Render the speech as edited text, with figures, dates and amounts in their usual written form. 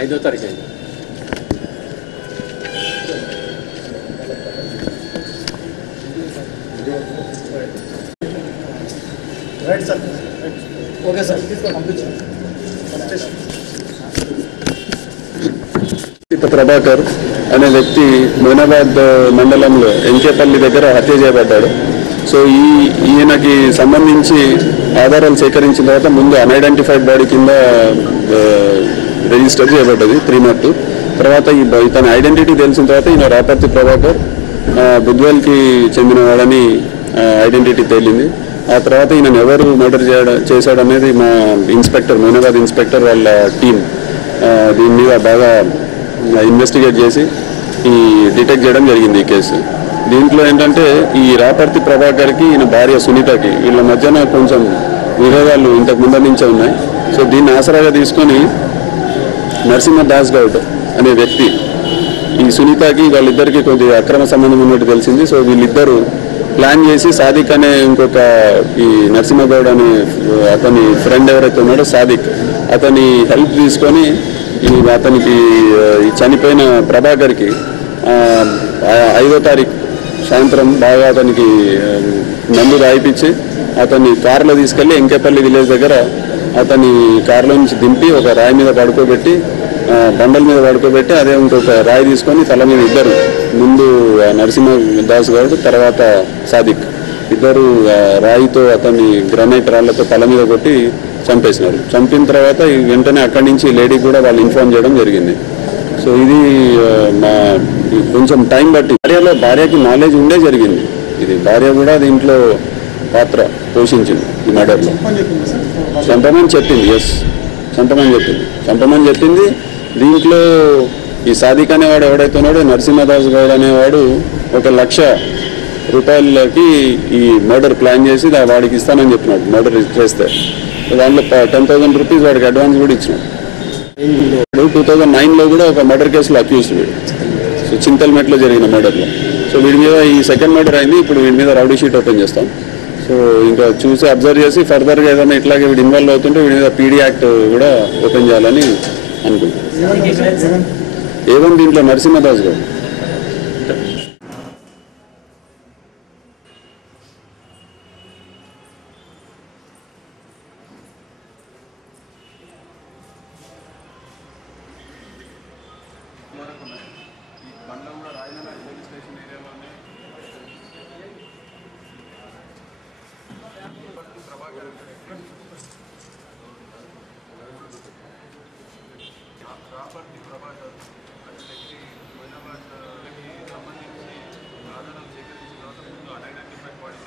5వ తారీఖు అయింది. Right sir, okay sir, Prabhakar అనే వ్యక్తి మొయినాబాద్ మండలంలో ఎంకేపల్లి దగ్గర హత్య చేయబడ్డాడు. సో ఈయనకి సంబంధించి ఆధారాలు సేకరించిన తర్వాత ముందు అన్ఐడెంటిఫైడ్ బాడీ కింద రిజిస్టర్ చేయబడ్డది 302. తర్వాత ఇతని ఐడెంటిటీ తెలిసిన తర్వాత ఈయన రాపర్తి ప్రభాకర్ బుద్వేల్కి చెందినవాడని ఐడెంటిటీ తేలింది. ఆ తర్వాత ఈయన ఎవరు మర్డర్ చేశాడనేది మా ఇన్స్పెక్టర్, మొయినాబాద్ ఇన్స్పెక్టర్ వాళ్ళ టీం దీని మీద బాగా ఇన్వెస్టిగేట్ చేసి డిటెక్ట్ చేయడం జరిగింది ఈ కేసు. దీంట్లో ఏంటంటే ఈ రాపర్తి ప్రభాకర్కి ఈయన భార్య సునీతకి వీళ్ళ మధ్యన కొంచెం విరోధాలు ఇంతకు ముందు నుంచే ఉన్నాయి. సో దీన్ని ఆసరాగా తీసుకొని నరసింహదాస్ గౌడ్ అనే వ్యక్తి ఈ సునీతకి వాళ్ళిద్దరికి కొద్దిగా అక్రమ సంబంధం ఉన్నట్టు తెలిసింది. సో వీళ్ళిద్దరూ ప్లాన్ చేసి సాదిక్ అనే ఇంకొక ఈ నరసింహగౌడ్ అనే అతని ఫ్రెండ్ ఎవరైతే ఉన్నాడో సాదిక్, అతని హెల్ప్ తీసుకొని అతనికి ఈ చనిపోయిన ప్రభాకర్కి 5వ తారీఖు సాయంత్రం బాగా అతనికి మందు రాయిపించి అతన్ని కారులో తీసుకెళ్ళి ఎంకేపల్లి విలేజ్ దగ్గర అతని కారులో నుంచి దింపి ఒక రాయి మీద పడుకోబెట్టి, బండల మీద పడుకోబెట్టి అదే ఇంకొక రాయి తీసుకొని తల మీద ఇద్దరు, ముందు నరసింహదాస్ గౌడ్ తర్వాత సాదిక్ ఇద్దరు రాయితో అతన్ని గ్రనైట్ రాళ్లతో తల మీద కొట్టి చంపేసినారు. చంపిన తర్వాత వెంటనే అక్కడి నుంచి లేడీకి కూడా వాళ్ళు ఇన్ఫార్మ్ చేయడం జరిగింది. సో ఇది మా కొంచెం టైం బట్టి భార్యకి నాలెడ్జ్ ఉండే జరిగింది. ఇది భార్య కూడా దీంట్లో పాత్ర పోషించింది ఈ మర్డర్లో. చంపమని చెప్పింది, చంపమని చెప్పింది. దీంట్లో ఈ సాదిక్ అనేవాడు ఎవడైతే ఉన్నాడో నరసింహదాస్ గౌడ్ అనేవాడు 1,00,000 రూపాయలకి ఈ మర్డర్ ప్లాన్ చేసి వాడికి ఇస్తానని చెప్పినాడు. మర్డర్ చేస్తే దాంట్లో 10,000 రూపీస్ వాడికి అడ్వాన్స్ కూడా ఇచ్చినాడు. 2009లో కూడా ఒక మర్డర్ కేసులో అక్యూజ్డ్ వీడు. సో చింతల్మెట్లో జరిగిన మర్డర్లో. సో వీడి మీద ఈ సెకండ్ మర్డర్ అయింది. ఇప్పుడు వీడి మీద రౌడీ షీట్ ఓపెన్ చేస్తాం. సో ఇంకా చూసి అబ్జర్వ్ చేసి ఫర్దర్గా ఏదైనా ఇట్లాగే వీడు ఇన్వాల్వ్ అవుతుంటే వీడి మీద పీడీ యాక్ట్ కూడా ఓపెన్ చేయాలని అనుకుంటున్నాం. ఏవన్ దీంట్లో నరసింహదాస్ గారు రాపర్తి ప్రభాకర్ అనే వ్యక్తి మొయినాబాద్కి సంబంధించి ఆధారాలు సేకరించిన తర్వాత ముందు అన్ఐడెంటిఫైడ్ బాడీ